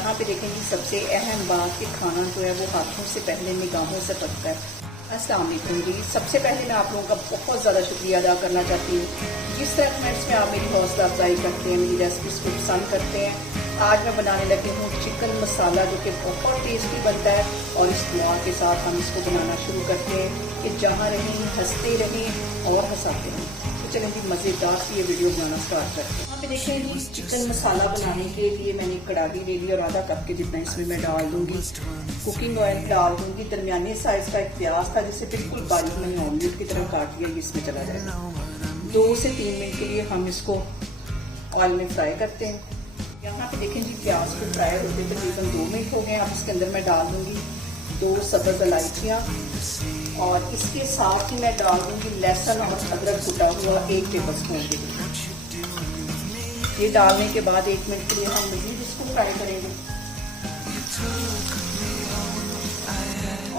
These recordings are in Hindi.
यहाँ पे देखेंगे सबसे अहम बात कि खाना जो है वो हाथों से पहले निगाहों से पकता है। अस्सलाम वालेकुम जी। सबसे पहले मैं आप लोगों का बहुत ज़्यादा शुक्रिया अदा करना चाहती हूँ जिस तरह कमेंट्स में आप मेरी हौसला अफजाई करते हैं, मेरी रेसिपीज़ को पसंद करते हैं। आज मैं बनाने लगी हूँ चिकन मसाला जो कि बहुत टेस्टी बनता है और इस दुआ के साथ हम इसको बनाना शुरू करते हैं कि जहाँ रहें हंसते रहें और हंसाते रहें। तो चलें जी मज़ेदार सी ये वीडियो बनाना स्टार्ट करते हैं। यहाँ पे देखें चिकन मसाला बनाने के लिए मैंने कढ़ाई ले ली और आधा कप के जितना इसमें मैं डाल दूंगी कुकिंग ऑयल डाल दूंगी। दरमियाने साइज का एक प्याज था जिसे बिल्कुल बारीक मैंने ऑमलेट की तरह काट लिया, ये इसमें चला जाएगा। 2 से 3 मिनट के लिए हम इसको ऑयल में फ्राई करते हैं। यहाँ पे देखें जी प्याज को फ्राई होते तकरीबन 2 मिनट हो गए। अब इसके अंदर मैं डाल दूंगी 2 सब्ज़ इलायचियाँ और इसके साथ ही मैं डाल दूंगी लहसुन और अदरक कुटा हुआ 1 टेबल स्पून के लिए। ये डालने के बाद 1 मिनट के लिए हम मज़ीद इसको फ्राई करेंगे।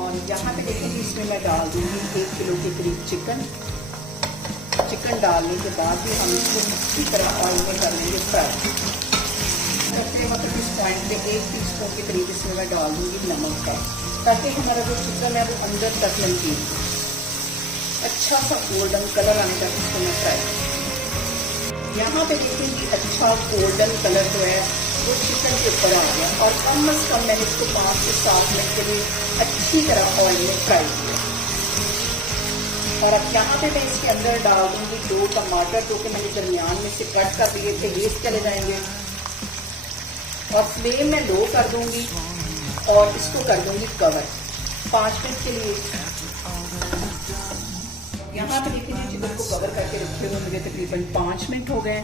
और यहाँ पे देखेंगे इसमें मैं डाल दूंगी 1 किलो के करीब चिकन डालने के बाद भी हम इसको अच्छी तरह ऑयल में कर लेंगे फ्राई। रखते वक्त इस पॉइंट पे 1 टीस्पून के करीब इसमें मैं डाल दूंगी नमक का, ताकि हमारा जो चिकन है वो अंदर तक नमकीन अच्छा सा गोल्डन कलर आने तक इसको मैं फ्राई। यहाँ पे देखेंगे अच्छा गोल्डन कलर जो है वो चिकन के ऊपर आ गया और कम अज़ कम मैंने इसको 5 से 7 मिनट के लिए अच्छी तरह ऑयल में फ्राई किया। और अब यहाँ पे मैं इसके अंदर डाल दूंगी 2 टमाटर जो कि मैंने दरमियान में से कट कर दिए थे, ये चले जाएंगे। और फ्लेम में लो कर दूंगी और इसको कर दूंगी कवर 5 मिनट के लिए। यहाँ पे देखिए चिकन को कवर करके रखे हुए मुझे तकरीबन 5 मिनट हो गए।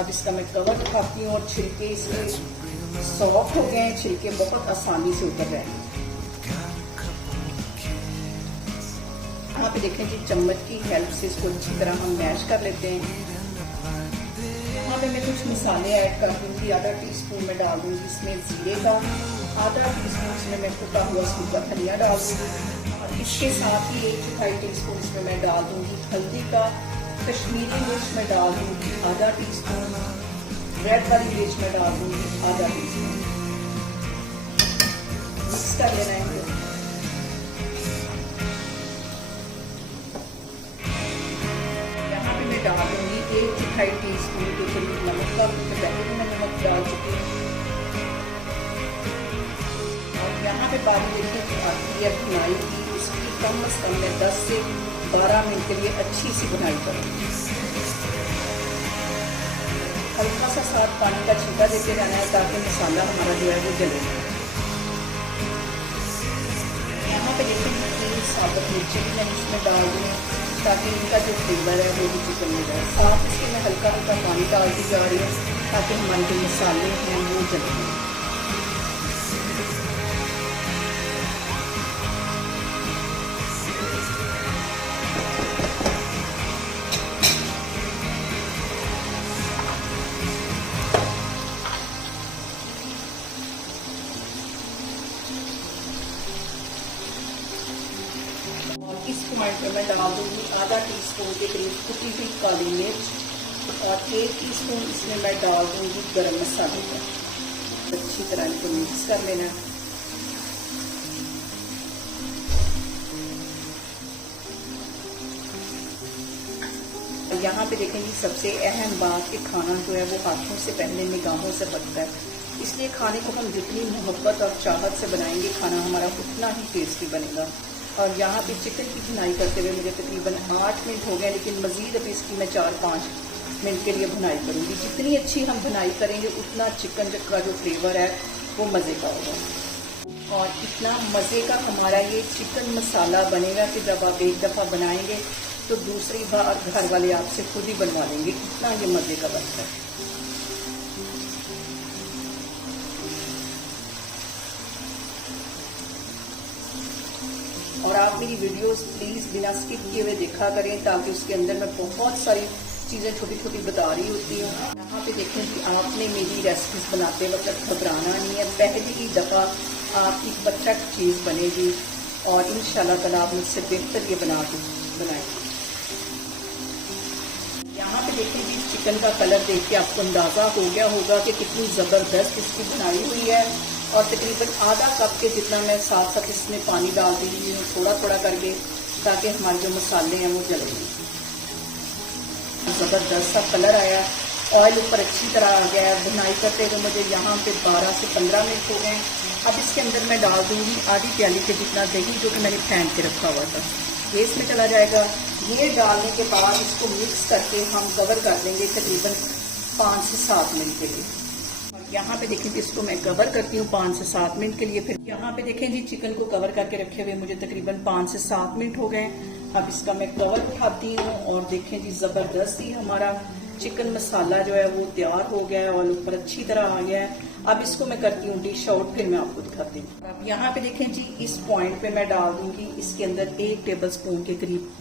अब इसका मैं कवर उठाती हूँ और छिलके इसके सॉफ्ट हो गए हैं, छिलके बहुत आसानी से उतर जाएंगे। यहाँ पे देखें जी चम्मच की हेल्प से इसको अच्छी तरह हम मैश कर लेते हैं। यहाँ पे मैं कुछ मसाले ऐड कर दूँगी। आधा टीस्पून में डाल दूँगी इसमें जीरे का, आधा टीस्पून इसमें मैं कुटा हुआ सूखा धनिया डाल दूँगी और इसके साथ ही 1/4 टीस्पून इसमें मैं डाल दूँगी हल्दी का। कश्मीरी मिर्च में डाल दूँगी आधा टीस्पून, रेड वाली मिर्च में डाल दूँगी आधा टीस्पून। मिक्स कर लेना है। डाल दूंगी 1/4 टीस्पून के करीब नमक का, पहले भी मैं नमक डाल चुकी हूँ। और यहाँ पे बारी देखिए आती है भुनाई की, इसकी कम अज़ कम मैं 10 से 12 मिनट के लिए अच्छी सी भुनाई करूँगी। हल्का सा साथ पानी का छींटा देते रहना है ताकि मसाला हमारा जो है वो जले। यहाँ पे देखिए 3 साबुत मिर्ची भी मैंने इसमें डाल दी ताकि इनका जो फ्लेवर है वो भी चिकन में जाए। साथ इसमें मैं हल्का हल्का पानी डालती जा रही हूँ ताकि हमारे जो मसाले हैं वो जले। इस पॉइंट पर मैं डाल दूँगी आधा टीस्पून के करीब कुटी हुई काली मिर्च और 1 टीस्पून इसमें मैं डाल दूँगी गरम मसाले का। अच्छी तरह इनको मिक्स कर लेना। यहाँ पे देखेंगे सबसे अहम बात कि खाना जो है वो हाथों से पहले निगाहों से पकता है, इसलिए खाने को हम जितनी मोहब्बत और चाहत से बनाएंगे खाना हमारा उतना ही टेस्टी बनेगा। और यहाँ पे चिकन की भुनाई करते हुए मुझे तकरीबन 8 मिनट हो गए, लेकिन मज़ीद अभी इसकी मैं 4-5 मिनट के लिए भुनाई करूँगी। जितनी अच्छी हम भुनाई करेंगे उतना चिकन का जो फ्लेवर है वो मज़े का होगा और इतना मज़े का हमारा ये चिकन मसाला बनेगा कि जब आप एक दफ़ा बनाएंगे तो दूसरी बार घर वाले आपसे खुद ही बनवा लेंगे, इतना ये मज़े का बनता है। और आप मेरी वीडियोस प्लीज़ बिना स्किप किए हुए देखा करें ताकि उसके अंदर मैं बहुत सारी चीज़ें छोटी छोटी बता रही होती हूँ। यहाँ पे देखें कि आपने मेरी रेसिपीज़ बनाते वक्त घबराना नहीं है, पहली ही दफ़ा आपकी परफेक्ट चीज़ बनेगी और इंशाल्लाह ताला आप मुझसे बेहतर ये बनाएंगे। यहाँ पे देखें जी चिकन का कलर देख के आपको अंदाज़ा हो गया होगा कि कितनी ज़बरदस्त इसकी बनाई हुई है और तकरीबन आधा कप के जितना मैं साथ साथ इसमें पानी डाल दी हूँ, थोड़ा थोड़ा करके, ताकि हमारे जो मसाले हैं वो जले। ज़बरदस्त सा कलर आया, ऑयल ऊपर अच्छी तरह आ गया है। भुनाई करते हुए मुझे यहाँ पे 12 से 15 मिनट हो गए। अब इसके अंदर मैं डाल दूँगी आधी प्याली के जितना दही, जो कि मैंने फेंट के रखा हुआ था, ये इसमें चला जाएगा। ये डालने के बाद इसको मिक्स करके हम कवर कर देंगे तकरीबन 5 से 7 मिनट के लिए। और यहाँ पे देखें कि इसको मैं कवर करती हूँ 5 से 7 मिनट के लिए। फिर यहाँ पे देखें जी, चिकन को कवर करके रखे हुए मुझे तकरीबन 5 से 7 मिनट हो गए। अब इसका मैं कवर उठाती हूँ और देखें जी, ज़बरदस्त ही हमारा चिकन मसाला जो है वो तैयार हो गया है और ऊपर अच्छी तरह आ गया है। अब इसको मैं करती हूँ डिश आउट, फिर मैं आपको दिखाती हूँ। अब यहाँ पे देखें जी, इस पॉइंट पे मैं डाल दूंगी इसके अंदर 1 टेबल स्पून के करीब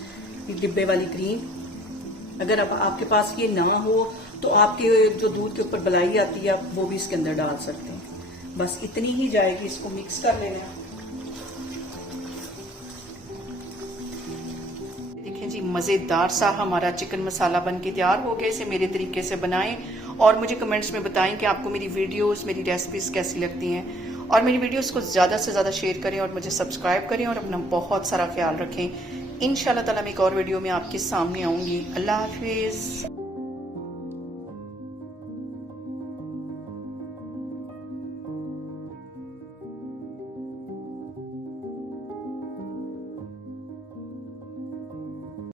डिब्बे वाली क्रीम। अगर अब आपके पास ये ना हो तो आपके जो दूध के ऊपर मलाई आती है आप वो भी इसके अंदर डाल सकते हैं। बस इतनी ही जाएगी, इसको मिक्स कर लेना। देखें जी, मज़ेदार सा हमारा चिकन मसाला बन के तैयार हो गया। इसे मेरे तरीके से बनाएं और मुझे कमेंट्स में बताएं कि आपको मेरी वीडियोस, मेरी रेसिपीज़ कैसी लगती हैं। और मेरी वीडियोस को ज़्यादा से ज़्यादा शेयर करें और मुझे सब्सक्राइब करें और अपना बहुत सारा ख्याल रखें। इंशाल्लाह ताला मैं एक और वीडियो में आपके सामने आऊँगी। अल्लाह हाफिज़।